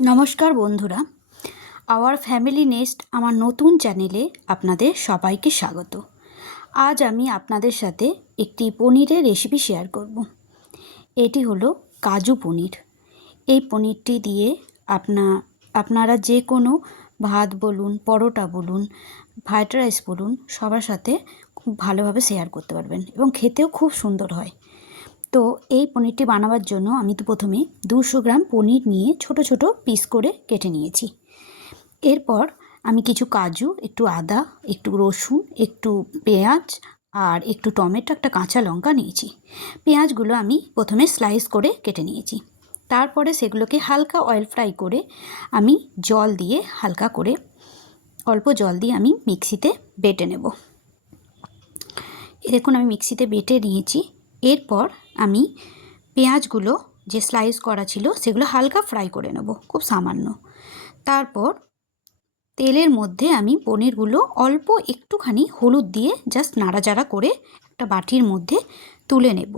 নমস্কার বন্ধুরা। Our family nest আমার নতুন চ্যানেলে আপনাদের সবাইকে স্বাগত। আজ আমি আপনাদের সাথে একটি পনিরের রেসিপি শেয়ার করব। এটি হলো কাজু পনির। এই পনিরটি দিয়ে আপনা, আপনারা যে কোনো ভাত বলুন, পরোটা বলুন ফ্রাইড রাইস বলুন, সবার সাথে খুব ভালোভাবে শেয়ার করতে পারবেন এবং খেতেও খুব সুন্দর হয়। তো এই পনিরটি বানাবার জন্য আমি তো প্রথমে দুশো গ্রাম পনির নিয়ে ছোট ছোট পিস করে কেটে নিয়েছি। এরপর আমি কিছু কাজু, একটু আদা, একটু রসুন, একটু পেঁয়াজ আর একটু টমেটো, একটা কাঁচা লঙ্কা নিয়েছি। পেঁয়াজগুলো আমি প্রথমে স্লাইস করে কেটে নিয়েছি। তারপরে সেগুলোকে হালকা অয়েল ফ্রাই করে আমি জল দিয়ে হালকা করে অল্প জল দিয়ে আমি মিক্সিতে বেটে নেব। দেখুন আমি মিক্সিতে বেটে নিয়েছি। এরপর আমি পেঁয়াজগুলো যে স্লাইস করা ছিল সেগুলো হালকা ফ্রাই করে নেব, খুব সামান্য। তারপর তেলের মধ্যে আমি পনিরগুলো অল্প একটুখানি হলুদ দিয়ে জাস্ট নাড়াচাড়া করে একটা বাটির মধ্যে তুলে নেব।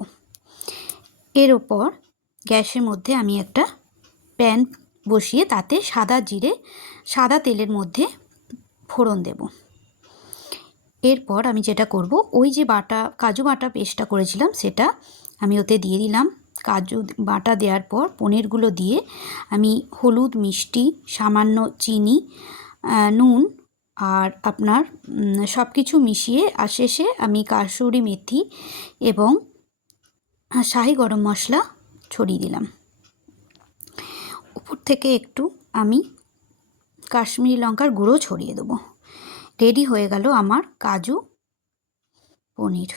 এর ওপর গ্যাসের মধ্যে আমি একটা প্যান বসিয়ে তাতে সাদা জিরে, সাদা তেলের মধ্যে ফোড়ন দেব। এরপর আমি যেটা করব, ওই যে বাটা, কাজু বাটা পেস্টটা করেছিলাম, সেটা আমি ওতে দিয়ে দিলাম। কাজু বাটা দেওয়ার পর পনিরগুলো দিয়ে আমি হলুদ, মিষ্টি, সামান্য চিনি নুন আর আপনার সব কিছু মিশিয়ে আর শেষে আমি কাসুরি মেথি এবং শাহি গরম মশলা ছড়িয়ে দিলাম। উপর থেকে একটু আমি কাশ্মীরি লঙ্কার গুঁড়ো ছড়িয়ে দেবো। রেডি হয়ে গেল আমার কাজু পনির।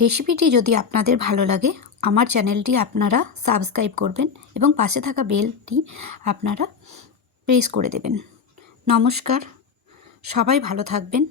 রেসিপিটি যদি আপনাদের ভালো লাগে, আমার চ্যানেলটি আপনারা সাবস্ক্রাইব করবেন এবং পাশে থাকা বেলটি আপনারা প্রেস করে দেবেন। নমস্কার, সবাই ভালো থাকবেন।